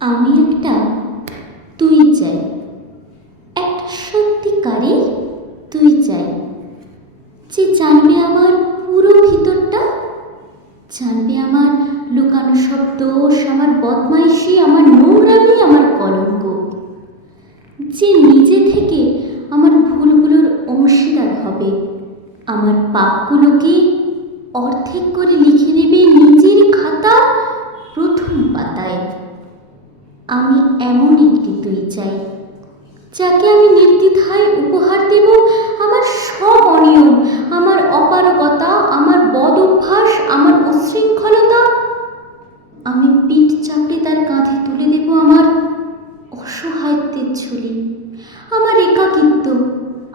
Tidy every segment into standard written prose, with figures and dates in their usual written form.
আমি একটা তুই চাই, একটা সত্যিকারের তুই চাই, যে জানবে আমার পুরো ভিতরটা, জানবে আমার লুকানো সব দোষ, আমার বদমাইশি, আমার নোংরামি, আমার কলঙ্ক, যে নিজে থেকে আমার ভুলগুলোর অংশীদার হবে, আমার পাপগুলোকে অর্ধেক করে লিখে নেবে নিজের খাতার প্রথম পাতায়। আমি এমন একটি তুই চাই, যাকে আমি নির্দ্বিধায় উপহার দেব আমার সব অনিয়ম, আমার অপারগতা, আমার বদ অভ্যাস, আমার উচ্ছৃঙ্খলতা। আমি পিঠ চাপড়ে তার কাঁধে তুলে দেব আমার অসহায়ত্বের ঝুলি, আমার একাকিত্ব,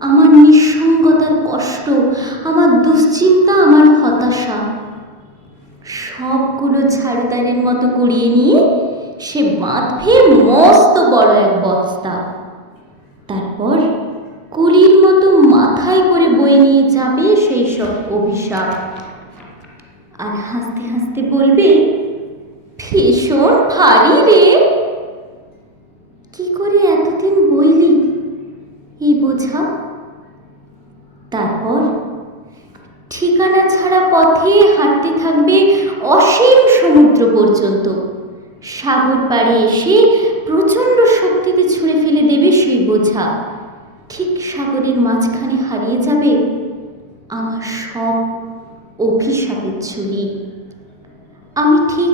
আমার নিঃসঙ্গতার কষ্ট, আমার দুশ্চিন্তা, আমার হতাশা। সবগুলো ঝাড়ুদারের মতো কুড়িয়ে নিয়ে সে বাঁধবে মস্ত বড় এক বস্তা, তারপর কুলির মতো মাথায় করে বয়ে নিয়ে যাবে সেই সব অভিশাপ, আর হাসতে হাসতে বলবে, ভীষণ ভারী রে, কি করে এতদিন বইলি এই বোঝা। তারপর ঠিকানা ছাড়া পথে হাঁটতে থাকবে অসীম সমুদ্র পর্যন্ত, সাগর পাড়ে এসে প্রচণ্ড শক্তিতে ছুঁড়ে ফেলে দেবে সেই বোঝা। ঠিক সাগরের মাঝখানে হারিয়ে যাবে আমার সব অভিশাপের ঝুলি। আমি ঠিক